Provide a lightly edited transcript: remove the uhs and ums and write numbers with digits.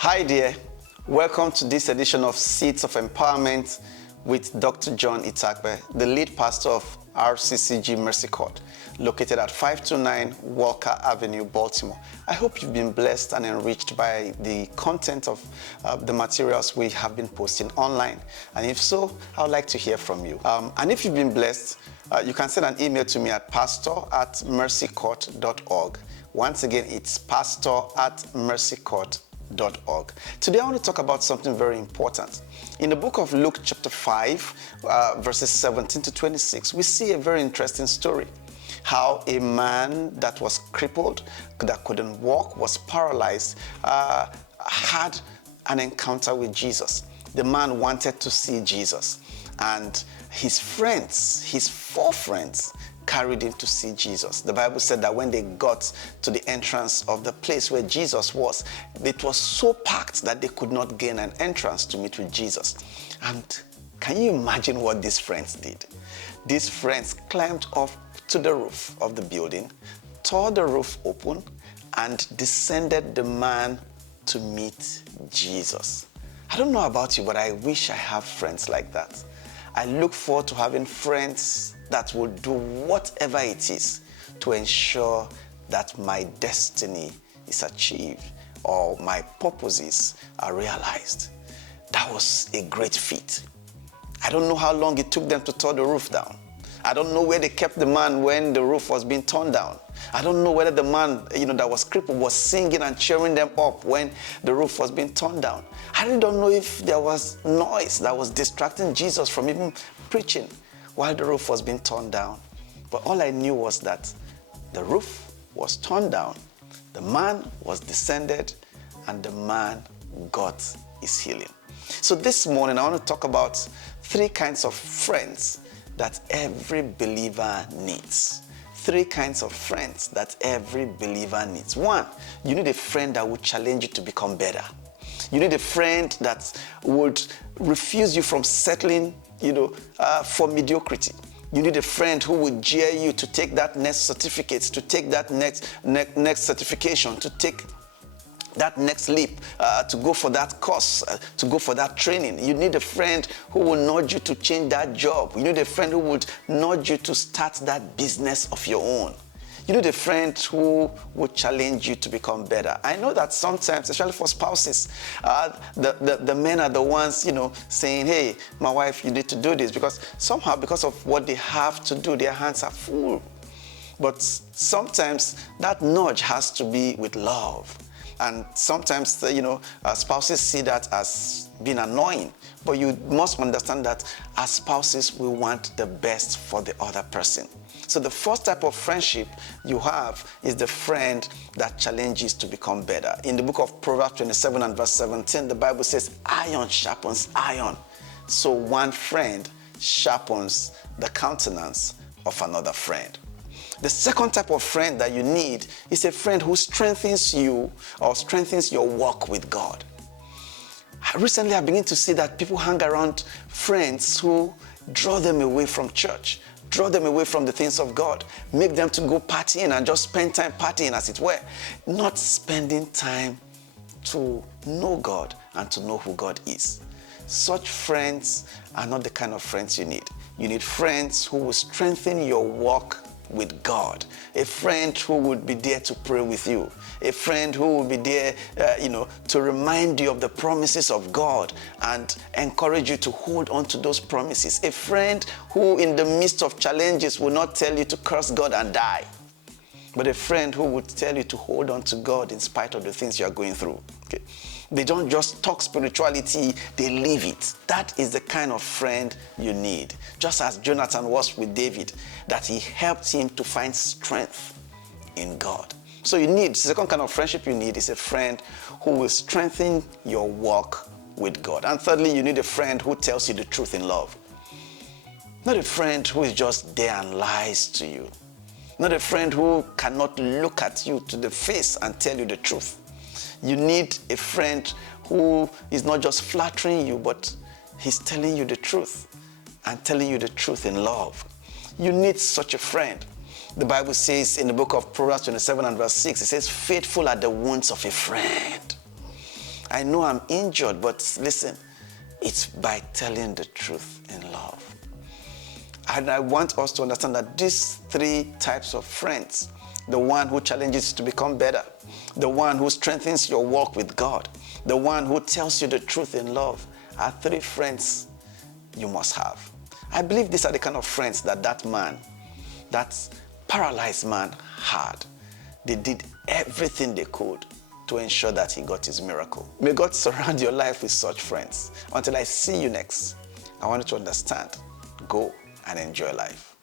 Hi there, welcome to this edition of Seeds of Empowerment with Dr. John Itakpe, the lead pastor of RCCG Mercy Court, located at 529 Walker Avenue, Baltimore. I hope you've been blessed and enriched by the content of the materials we have been posting online. And if so, I would like to hear from you. And if you've been blessed, you can send an email to me at pastor@mercycourt.org. Once again, it's pastor@mercycourt.org. Today I want to talk about something very important. In the book of Luke chapter 5, verses 17 to 26, we see a very interesting story. How a man that was crippled, that couldn't walk, was paralyzed, had an encounter with Jesus. The man wanted to see Jesus, and his four friends, carried him to see Jesus. The Bible said that when they got to the entrance of the place where Jesus was, it was so packed that they could not gain an entrance to meet with Jesus. And can you imagine what these friends did? These friends climbed up to the roof of the building, tore the roof open, and descended the man to meet Jesus. I don't know about you, but I wish I have friends like that. I look forward to having friends that will do whatever it is to ensure that my destiny is achieved or my purposes are realized. That was a great feat. I don't know how long it took them to tear the roof down. I don't know where they kept the man when the roof was being torn down. I don't know whether the man, that was crippled was singing and cheering them up when the roof was being torn down. I really don't know if there was noise that was distracting Jesus from even preaching while the roof was being torn down. But all I knew was that the roof was torn down, the man was descended, and the man got his healing. So this morning I want to talk about 3 kinds of friends that every believer needs. 3 kinds of friends that every believer needs. 1, you need a friend that would challenge you to become better. You need a friend that would refuse you from settling, for mediocrity. You need a friend who would jeer you to take that next certificate, to take that next certification, to take that next leap, to go for that course, to go for that training. You need a friend who will nudge you to change that job. You need a friend who would nudge you to start that business of your own. You need a friend who will challenge you to become better. I know that sometimes, especially for spouses, the men are the ones, saying, hey, my wife, you need to do this, because somehow, because of what they have to do, their hands are full. But sometimes that nudge has to be with love. And sometimes, spouses see that as being annoying. But you must understand that as spouses, we want the best for the other person. So the first type of friendship you have is the friend that challenges to become better. In the book of Proverbs 27 and verse 17, the Bible says, iron sharpens iron. So one friend sharpens the countenance of another friend. The second type of friend that you need is a friend who strengthens you or strengthens your walk with God. Recently, I begin to see that people hang around friends who draw them away from church, draw them away from the things of God, make them to go partying and just spend time partying, as it were, not spending time to know God and to know who God is. Such friends are not the kind of friends you need. You need friends who will strengthen your walk with God, a friend who would be there to pray with you, a friend who will be there, to remind you of the promises of God and encourage you to hold on to those promises, a friend who in the midst of challenges will not tell you to curse God and die, but a friend who would tell you to hold on to God in spite of the things you are going through. Okay? They don't just talk spirituality, they live it. That is the kind of friend you need. Just as Jonathan was with David, that he helped him to find strength in God. So the second kind of friendship you need is a friend who will strengthen your walk with God. And thirdly, you need a friend who tells you the truth in love. Not a friend who is just there and lies to you. Not a friend who cannot look at you to the face and tell you the truth. You need a friend who is not just flattering you, but he's telling you the truth and telling you the truth in love. You need such a friend. The Bible says in the book of Proverbs 27 and verse 6, it says, faithful are the wounds of a friend. I know I'm injured, but listen, it's by telling the truth in love. And I want us to understand that these three types of friends, the one who challenges you to become better, the one who strengthens your walk with God, the one who tells you the truth in love, are three friends you must have. I believe these are the kind of friends that that paralyzed man had. They did everything they could to ensure that he got his miracle. May God surround your life with such friends. Until I see you next, I want you to understand, go and enjoy life.